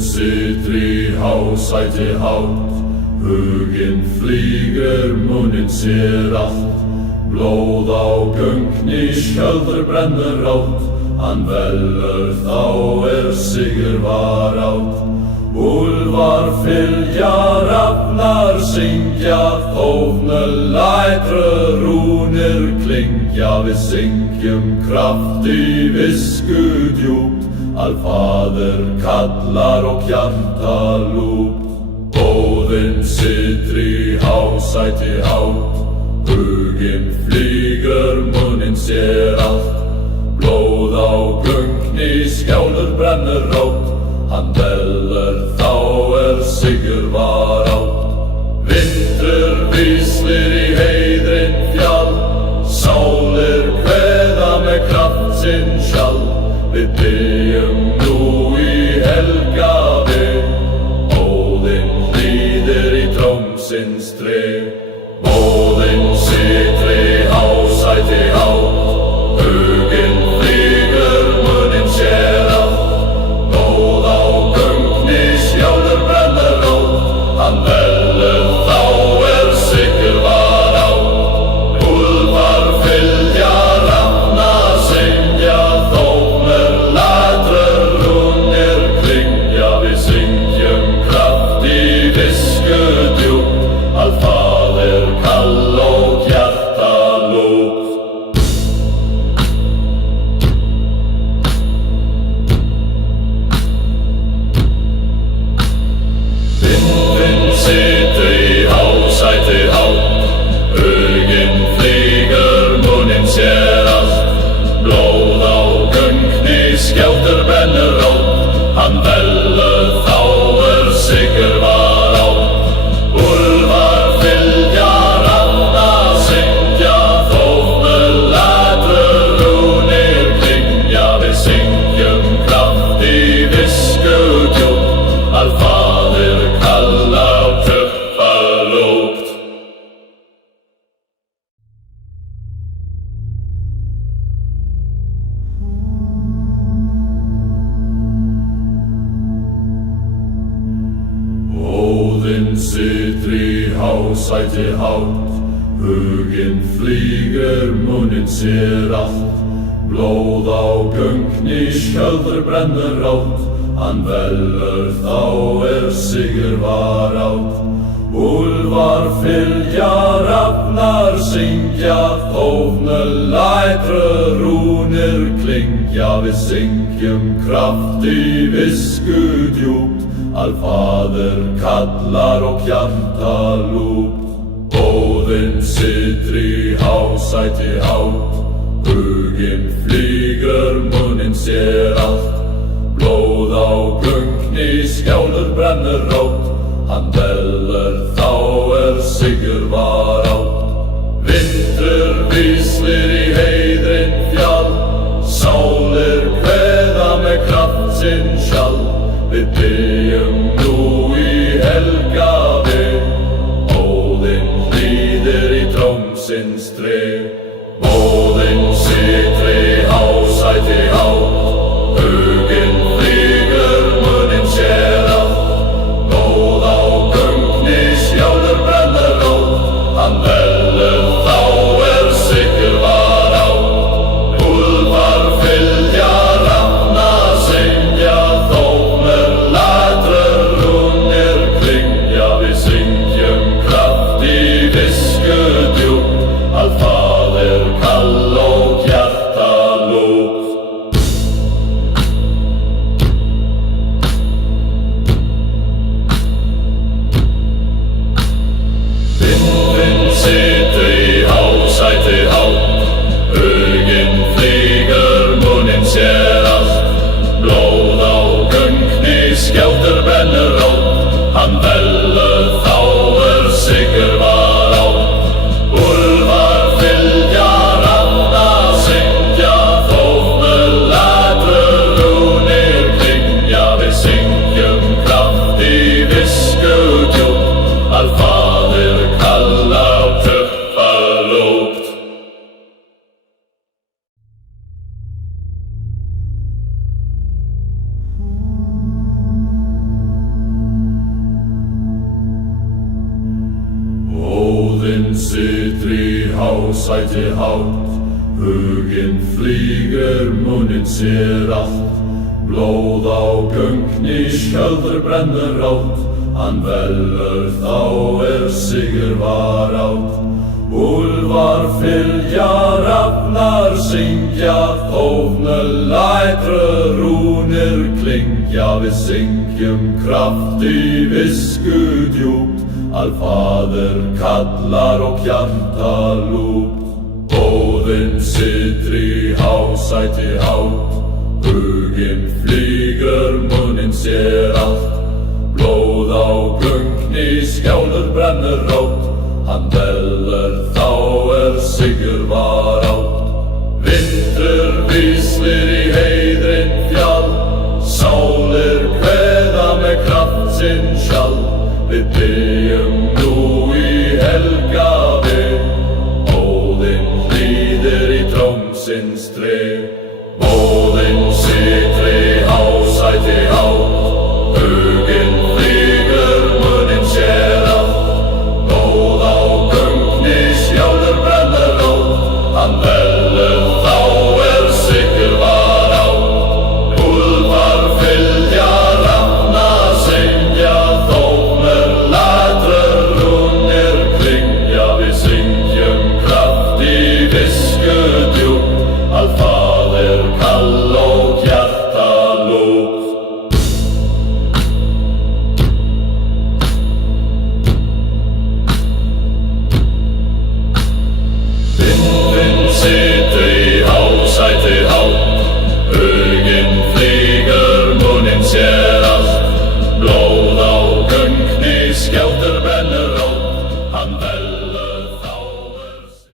situr í hásæti hátt, huginn flýgur, munninn sér allt. Blóð á göngni, skjöldur brennur rátt, hann velur þá sigur var átt. Úlfar fylgja, rafnar syngja, þófnur lætru rúnir klingja. Við syngjum kraft í visku djúpt, Alfaðir kallar og hjarta lúpt. Óðinn situr í hásæti hátt, huginn flýgur, munninn sér allt. Blóð á göngni, skjálur brennur rótt, hann velur þá sigur var átt. Vindur víslir í heiðrin fjall, sálir kveða með kraft sinn sjálf. Við byggjum nú í helga veg, Óðinn hlýðir í trómsins treg. Óðinn situr í hásæti hátt, huginn flýgur, munninn sér allt. Blóð á göngni, skjálur brennur rótt, hann velur þá sigur var átt. Úlfar fylgja, rafnar syngja, þófnur lætru rúnir klingja. Við syngjum kraft í visku djúpt, Alfaðir kall og hjarta lúpt. Vindinn situr í hásæti hátt, huginn flýgur, munninn sér allt. Blóð á göngni, skjáldur brennur rótt, hann velur þá sigur var átt. Úlfar fylgja, rafnar syngja, þófnur lætru rúnir klingja. Við syngjum kraft í visku djúpt, Alfaðir kalla og truffa lúpt. Óðinn situr í hásæti hátt, huginn flýgur, munninn sér allt. Blóð á göngni, skjöldur brennur rátt, hann velur þá sigur var átt. Úlfar fylgja, rafnar syngja, þófnur lætru rúnir klingja. Við syngjum kraft í visku djúpt, Alfaðir kallar og hjarta lúpt. Óðinn situr í hásæti hátt, huginn flýgur, munninn sér allt. Blóð á göngni, skjálur brennur rótt, hann velur þá sigur var átt. Vindur víslir í heiðrin fjall, sálir kveða með kraft sinn sjálf. Við byggjum nú í helga veg, Óðinn hlýðir í trómsins treg. Óðinn situr í hásæti hátt, huginn flýgur, munninn sér allt. Blóð á göngni, skjálur brennur rótt, hann velur þá sigur var átt. Úlfar fylgja, rafnar syngja, þófnur lætru rúnir klingja. Við syngjum kraft í visku djúpt, Alfaðir kall og hjarta lúpt. Vindinn situr í hásæti hátt, huginn flýgur, munninn sér allt. Blóð á göngni, skjáldur brennur rótt, hann velur þá sigur var átt. Úlfar fylgja, rafnar syngja, þófnur lætru rúnir klingja. Við syngjum kraft í visku djúpt, Alfaðir kalla og truffa lúpt. hásæti hátt, huginn flýgur, munninn sér allt. Blóð á göngni, skjöldur brennur rátt, hann velur þá sigur var átt. Úlfar fylgja, hrafnar syngja, þófnulætru rúnir klingja. Við syngjum kraft í visku djúpt, Alfaðir kallar og hjarta lúpt. Óðinn situr í hásæti hátt, huginn flýgur, munninn sér allt. Blóð á göngni, skjálfur brennur rót, hann velur þá sigur var átt. Vindur víslir í heiðrin fjall, sálir kveða með kraft sinn sjálf. Við